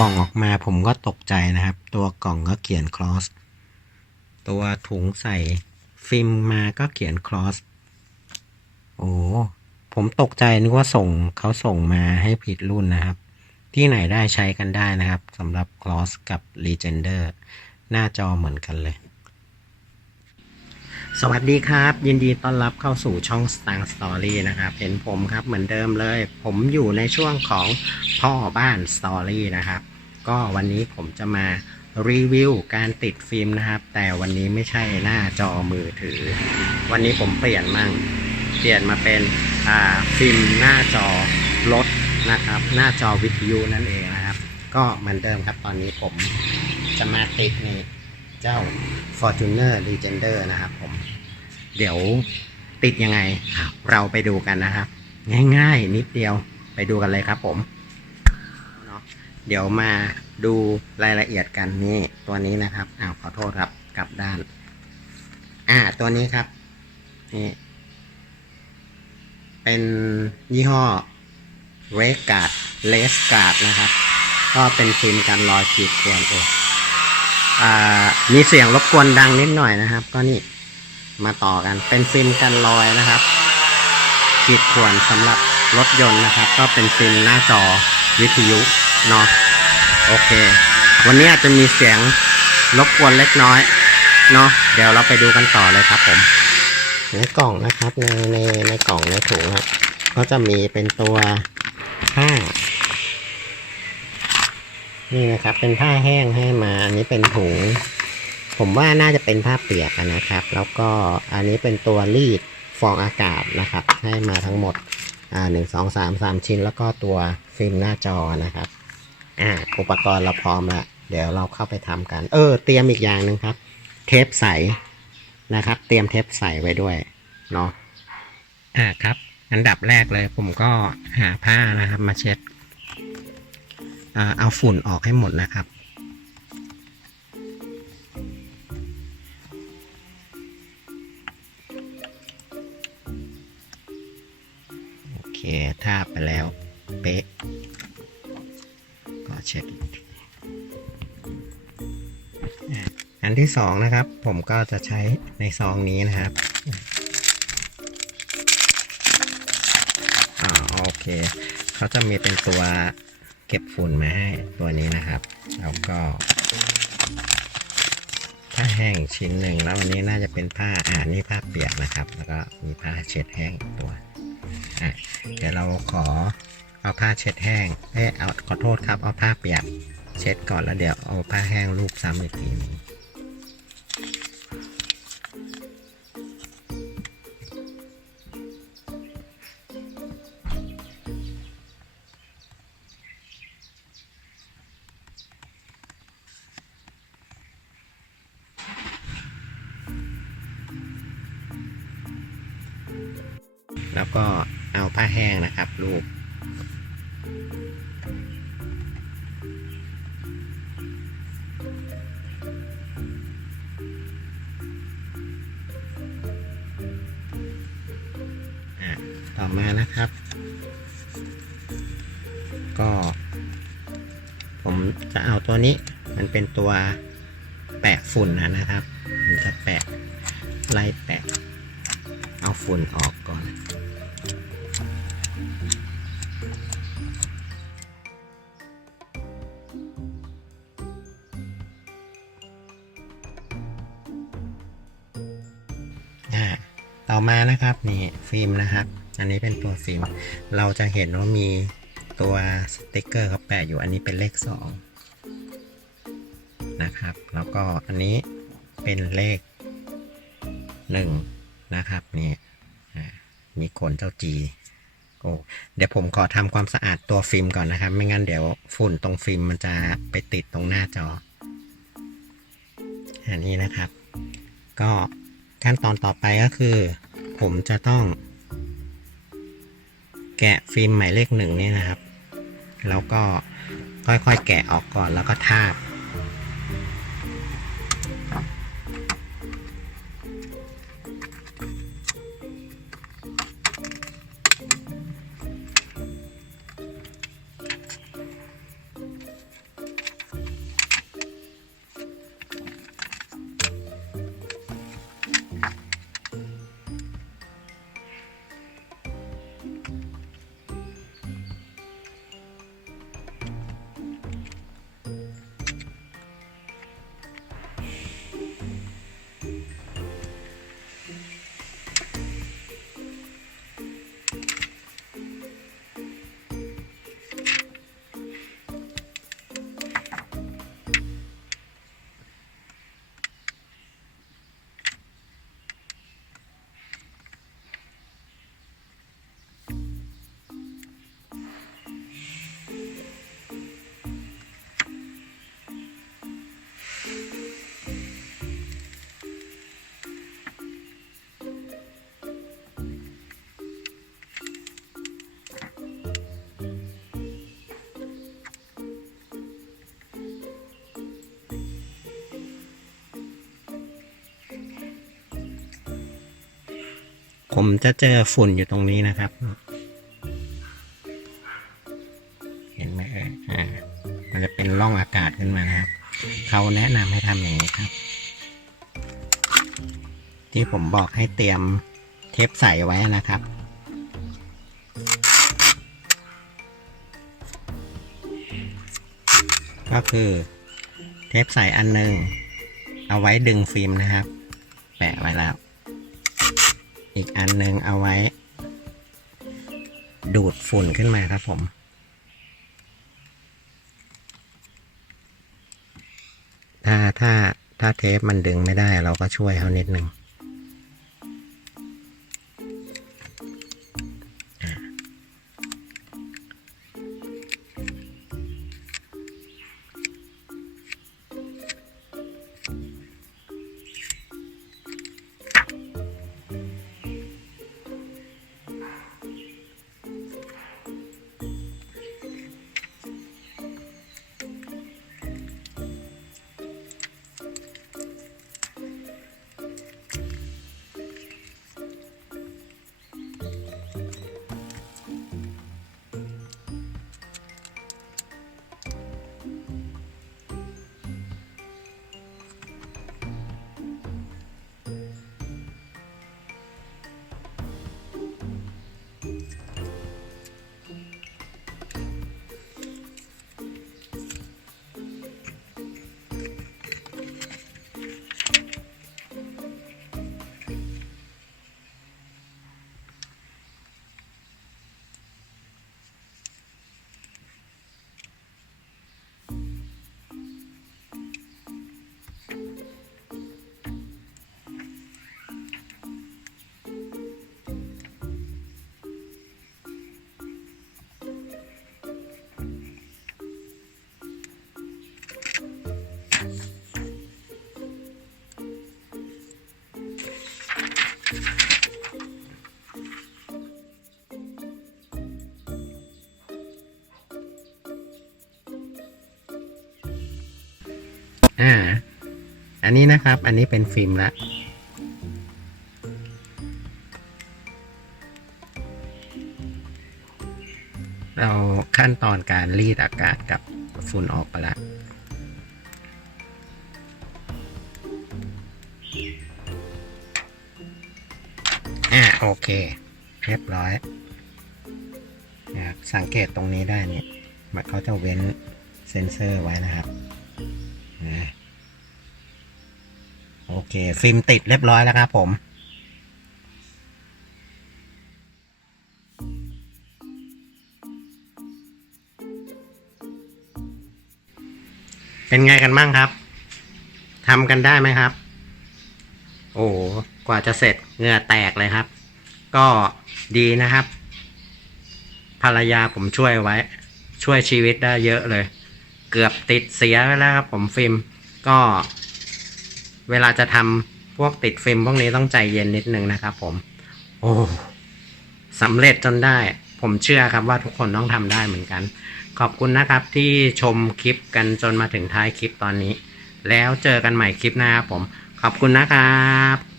กล่องออกมาผมก็ตกใจนะครับ ตัวกล่องก็เขียน cross ตัวถุงใส่ฟิล์มมาก็เขียน cross โอ้ผมตกใจนึกว่าส่งเขาส่งมาให้ผิดรุ่นนะครับ ที่ไหนได้ใช้กันได้นะครับสำหรับ cross กับ legender หน้าจอเหมือนกันเลย สวัสดีครับ ยินดีต้อนรับเข้าสู่ช่อง Star Story นะครับเห็นผมครับเหมือนเดิมเลย ผมอยู่ในช่วงของพ่อบ้าน Story นะครับ ก็วันนี้ผมจะมารีวิวการติดฟิล์มนะครับ แต่วันนี้ไม่ใช่หน้าจอมือถือ วันนี้ผมเปลี่ยนมั่ง เปลี่ยนมาเป็นฟิล์มหน้าจอรถนะครับ หน้าจอวิทยุนั่นเองนะครับ ก็เหมือนเดิมครับตอนนี้ผมจะมาติดนี่ เจ้า Fortuner Legender นะครับผม เดี๋ยวติดยังไง เราไปดูกันนะครับ ง่ายๆ นิดเดียวไปดูกันเลยครับผมเนาะเดี๋ยวมาดูรายละเอียดกันนี่ตัวนี้นะครับอ้าวขอโทษครับกลับด้าน อ่าตัวนี้ครับนี่เป็นยี่ห้อ r e g a r d l e s g a r d นะครับ ก็เป็นฟิล์มกันรอยขีดข่วนโอ้ มีเสียงรบกวนดังนิดหน่อยนะครับ ก็นี่มาต่อกันเป็นฟิล์มกันรอยนะครับขีดข่วนสำหรับรถยนต์นะครับ ก็เป็นฟิล์มหน้าจอวิทยุเนาะโอเค วันนี้อาจจะมีเสียงรบกวนเล็กน้อยเนาะเดี๋ยวเราไปดูกันต่อเลยครับผมในกล่องนะครับในในในกล่องในถุงอะก็จะมีเป็นตัวผ้า นี่นะครับ เป็นผ้าแห้งให้มา อันนี้เป็นถุง ผมว่าน่าจะเป็นผ้าเปียกนะครับ แล้วก็อันนี้เป็นตัวรีดฟองอากาศนะครับ ให้มาทั้งหมด อ่าหนึ่งสองสามสามชิ้น แล้วก็ตัวฟิล์มหน้าจอนะครับ อ่า อุปกรณ์เราพร้อมแล้วเดี๋ยวเราเข้าไปทำกัน เออ เตรียมอีกอย่างหนึ่งครับ เทปใสนะครับ เตรียมเทปใสไว้ด้วยเนาะอ่าครับ อันดับแรกเลยผมก็หาผ้านะครับ มาเช็ด เอาฝุ่นออกให้หมดนะครับ โอเคทาบไปแล้ว เป๊ะ ก็เช็ดอีกทีอะอันที่สองนะครับ ผมก็จะใช้ในซองนี้นะครับอ่าโอเค เขาจะมีเป็นตัว เก็บฝุ่นมาให้ตัวนี้นะครับ แล้วก็ผ้าแห้งชิ้นหนึ่งแล้ววันนี้น่าจะเป็นผ้าอ่านี่ผ้าเปียกนะครับ แล้วก็มีผ้าเช็ดแห้งอีกตัวอะเดี๋ยวเราขอเอาผ้าเช็ดแห้งเอ๊ะเอาขอโทษครับเอาผ้าเปียกเช็ดก่อนแล้วเดี๋ยวเอาผ้าแห้งลูบซ้ำอีกทีนึง แล้วก็เอาผ้าแห้งนะครับลูบอะต่อมานะครับ ก็ ผมจะเอาตัวนี้มันเป็นตัวแปะฝุ่นนะนะครับผมจะแปะไล่แปะ ฝุ่นออกก่อนอ่าต่อมานะครับนี่ฟิล์มนะครับ อันนี้เป็นตัวฟิล์ม เราจะเห็นว่ามีตัวสติกเกอร์เขาแปะอยู่อันนี้เป็นเลขสองนะครับ แล้วก็อันนี้เป็นเลขหนึ่งนะครับนี่ มีขนเจ้าจีโอ้เดี๋ยวผมขอทำความสะอาดตัวฟิล์มก่อนนะครับ ไม่งั้นเดี๋ยวฝุ่นตรงฟิล์มมันจะไปติดตรงหน้าจอ อันนี้นะครับ ก็ขั้นตอนต่อไปก็คือ ผมจะต้อง แกะฟิล์มหมายเลขหนึ่งนี่นะครับ แล้วก็ค่อยๆแกะออกก่อนแล้วก็ทาบ ผมจะเจอฝุ่นอยู่ตรงนี้นะครับ เห็นไหมเอ่ามันจะเป็นร่องอากาศขึ้นมานะครับ เขาแนะนำให้ทำอย่างนี้ครับ ที่ผมบอกให้เตรียมเทปใส่ไว้นะครับก็คือเทปใส่อันหนึ่งเอาไว้ดึงฟิล์มนะครับ แปะไว้แล้ว อีกอันหนึ่งเอาไว้ ดูดฝุ่นขึ้นมาครับผม ถ้าถ้าถ้าเทปมันดึงไม่ได้เราก็ช่วยเขานิดหนึ่ง อ่า อันนี้นะครับ อันนี้เป็นฟิล์มละเราขั้นตอนการรีดอากาศกับฝุ่นออกไปล้วอ่าโอเค เรียบร้อยนะครับสังเกตตรงนี้ได้เนี่ยมันเขาจะเว้นเซ็นเซอร์ไว้นะครับ เค ฟิล์มติดเรียบร้อยแล้วครับผมเป็นไงกันบ้างครับทำกันได้ไหมครับ โอ้โหกว่าจะเสร็จเหงื่อแตกเลยครับ ก็ดีนะครับ ภรรยาผมช่วยไว้ ช่วยชีวิตได้เยอะเลย เกือบติดเสียไปแล้วครับผมฟิล์มก็ เวลาจะทำพวกติดฟิล์มพวกนี้ต้องใจเย็นนิดนึงนะครับผม โอ้สำเร็จจนได้ ผมเชื่อครับว่าทุกคนต้องทำได้เหมือนกัน ขอบคุณนะครับที่ชมคลิปกันจนมาถึงท้ายคลิปตอนนี้ แล้วเจอกันใหม่คลิปหน้าครับผม ขอบคุณนะครับ